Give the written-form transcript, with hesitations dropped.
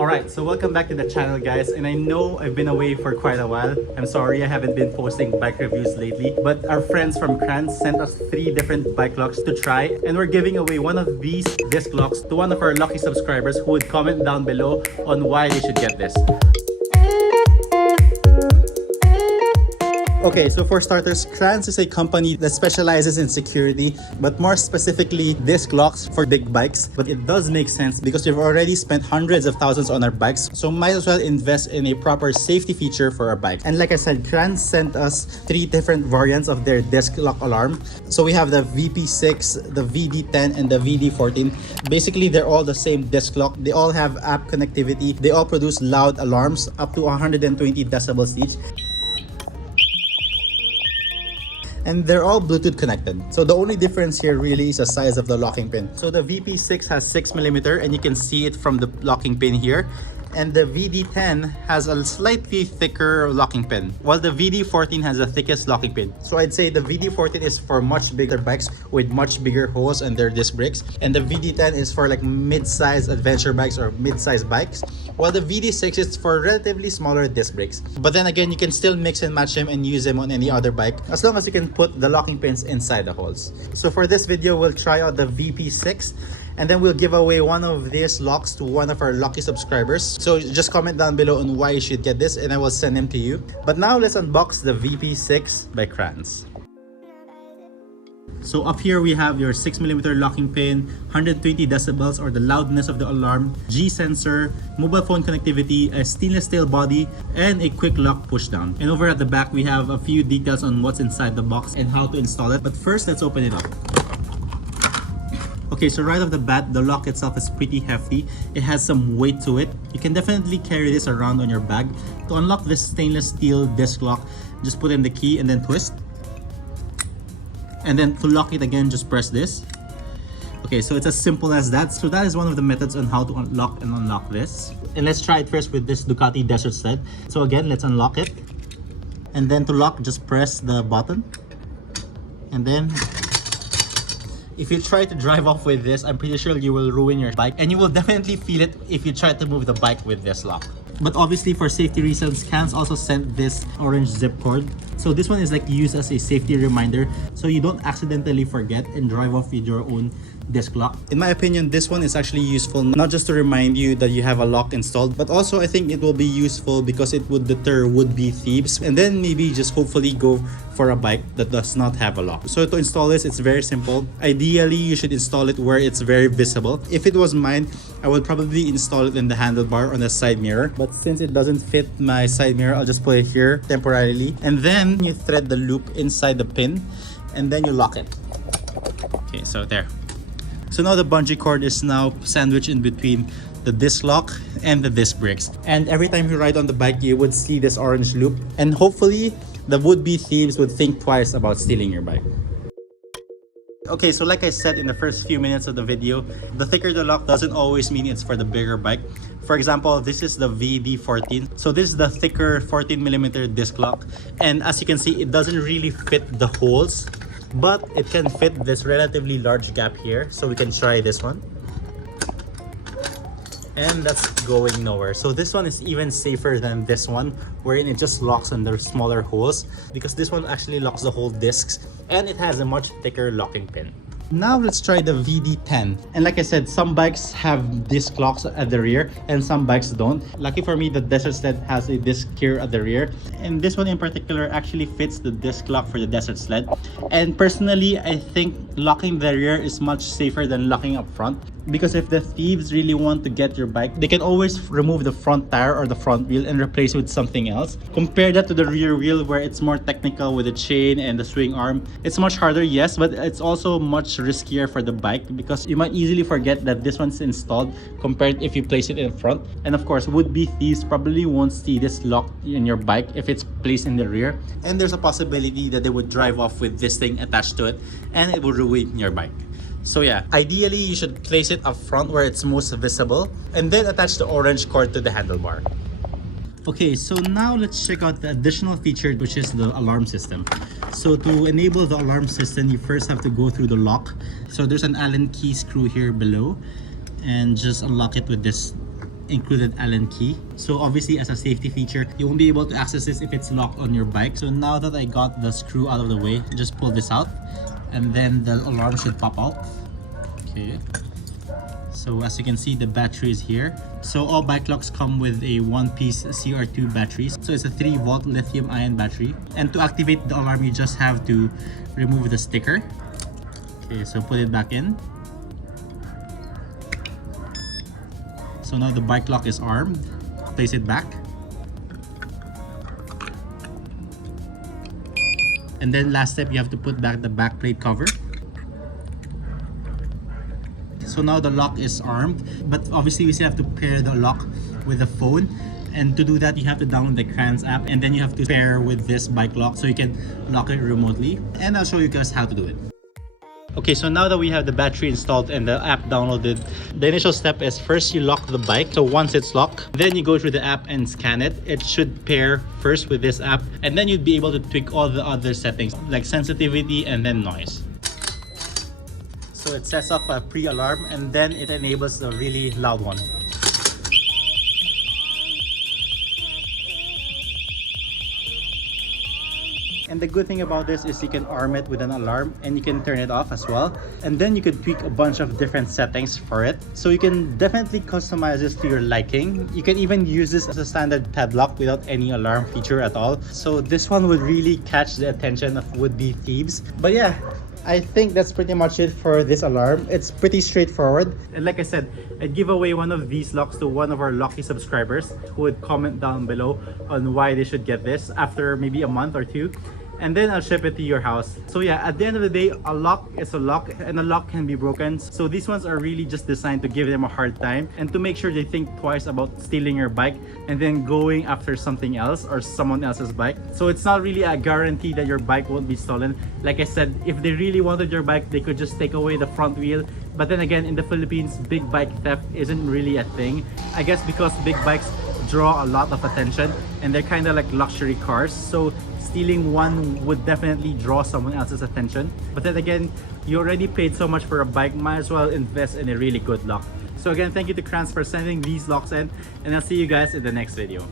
Alright, so welcome back to the channel guys, and I know I've been away for quite a while. I'm sorry I haven't been posting bike reviews lately, but our friends from Cranns sent us 3 different bike locks to try, and we're giving away one of these disc locks to one of our lucky subscribers who would comment down below on why they should get this. Okay, so for starters, Cranns is a company that specializes in security, but more specifically disc locks for big bikes. But it does make sense because we've already spent hundreds of thousands on our bikes, so might as well invest in a proper safety feature for our bike. And like I said, Cranns sent us 3 different variants of their disc lock alarm. So we have the VP6, the VD10, and the VD14. Basically, they're all the same disc lock. They all have app connectivity. They all produce loud alarms up to 120 decibels each. And they're all Bluetooth connected. So the only difference here really is the size of the locking pin. So the VP6 has 6mm and you can see it from the locking pin here. And the VD10 has a slightly thicker locking pin, while the VD14 has the thickest locking pin. So I'd say the VD14 is for much bigger bikes with much bigger holes and their disc brakes, and the VD10 is for like mid-size adventure bikes or mid-size bikes, while the VD6 is for relatively smaller disc brakes. But then again, you can still mix and match them and use them on any other bike as long as you can put the locking pins inside the holes. So for this video, we'll try out the VP6, and then we'll give away one of these locks to one of our lucky subscribers. So just comment down below on why you should get this and I will send them to you. But now let's unbox the VP6 by Cranns. So up here we have your 6mm locking pin, 120 decibels or the loudness of the alarm, G sensor, mobile phone connectivity, a stainless steel body, and a quick lock push down. And over at the back we have a few details on what's inside the box and how to install it. But first, let's open it up. Okay, so right off the bat, the lock itself is pretty hefty. It has some weight to it. You can definitely carry this around on your bag. To unlock this stainless steel disc lock, just put in the key and then twist. And then to lock it again, just press this. Okay, so it's as simple as that. So that is one of the methods on how to unlock and unlock this. And let's try it first with this Ducati Desert Sled. So again, let's unlock it. And then to lock, just press the button. And then if you try to drive off with this, I'm pretty sure you will ruin your bike, and you will definitely feel it if you try to move the bike with this lock. But obviously for safety reasons, Cranns also sent this orange zip cord. So this one is like used as a safety reminder so you don't accidentally forget and drive off with your own disc lock. In my opinion, this one is actually useful not just to remind you that you have a lock installed, but also I think it will be useful because it would deter would-be thieves and then maybe just hopefully go for a bike that does not have a lock. So to install this, it's very simple. Ideally, you should install it where it's very visible. If it was mine, I would probably install it in the handlebar on the side mirror. But since it doesn't fit my side mirror, I'll just put it here temporarily. And then you thread the loop inside the pin and then you lock it. Okay, so there. So now the bungee cord is now sandwiched in between the disc lock and the disc brakes. And every time you ride on the bike, you would see this orange loop. And hopefully, the would-be thieves would think twice about stealing your bike. Okay, so like I said in the first few minutes of the video, the thicker the lock doesn't always mean it's for the bigger bike. For example, this is the VD14. So this is the thicker 14mm disc lock. And as you can see, it doesn't really fit the holes, but it can fit this relatively large gap here. So we can try this one. And that's going nowhere. So this one is even safer than this one, wherein it just locks on the smaller holes, because this one actually locks the whole discs and it has a much thicker locking pin. Now let's try the VD10. And like I said, some bikes have disc locks at the rear and some bikes don't. Lucky for me, the Desert Sled has a disc here at the rear. And this one in particular actually fits the disc lock for the Desert Sled. And personally, I think locking the rear is much safer than locking up front. Because if the thieves really want to get your bike, they can always remove the front tire or the front wheel and replace it with something else. Compare that to the rear wheel where it's more technical with the chain and the swing arm. It's much harder, yes, but it's also much riskier for the bike because you might easily forget that this one's installed compared if you place it in front. And of course, would-be thieves probably won't see this lock in your bike if it's placed in the rear. And there's a possibility that they would drive off with this thing attached to it and it will ruin your bike. So yeah, ideally you should place it up front where it's most visible and then attach the orange cord to the handlebar. Okay, so now let's check out the additional feature, which is the alarm system. So to enable the alarm system, you first have to go through the lock. So there's an Allen key screw here below and just unlock it with this included Allen key. So obviously as a safety feature, you won't be able to access this if it's locked on your bike. So now that I got the screw out of the way, just pull this out and then the alarm should pop out. Okay. So as you can see, the battery is here. So all bike locks come with a one-piece CR2 battery. So it's a 3-volt lithium-ion battery. And to activate the alarm, you just have to remove the sticker. Okay, so put it back in. So now the bike lock is armed. Place it back. And then last step, you have to put back the back plate cover. So now the lock is armed, but obviously we still have to pair the lock with the phone. And to do that, you have to download the Cranns app, and then you have to pair with this bike lock so you can lock it remotely. And I'll show you guys how to do it. Okay, so now that we have the battery installed and the app downloaded, the initial step is first you lock the bike. So once it's locked, then you go through the app and scan it. It should pair first with this app, and then you'd be able to tweak all the other settings like sensitivity and then noise. So it sets off a pre-alarm and then it enables a really loud one. And the good thing about this is you can arm it with an alarm and you can turn it off as well. And then you can tweak a bunch of different settings for it. So you can definitely customize this to your liking. You can even use this as a standard padlock without any alarm feature at all. So this one would really catch the attention of would-be thieves. But yeah, I think that's pretty much it for this alarm. It's pretty straightforward. And like I said, I'd give away one of these locks to one of our lucky subscribers who would comment down below on why they should get this after maybe a month or two. And then I'll ship it to your house. So yeah, at the end of the day, a lock is a lock and a lock can be broken. So these ones are really just designed to give them a hard time and to make sure they think twice about stealing your bike and then going after something else or someone else's bike. So it's not really a guarantee that your bike won't be stolen. Like I said, if they really wanted your bike, they could just take away the front wheel. But then again, in the Philippines, big bike theft isn't really a thing. I guess because big bikes draw a lot of attention and they're kind of like luxury cars. So stealing one would definitely draw someone else's attention. But then again, you already paid so much for a bike, might as well invest in a really good lock. So again, thank you to Cranns for sending these locks in, and I'll see you guys in the next video.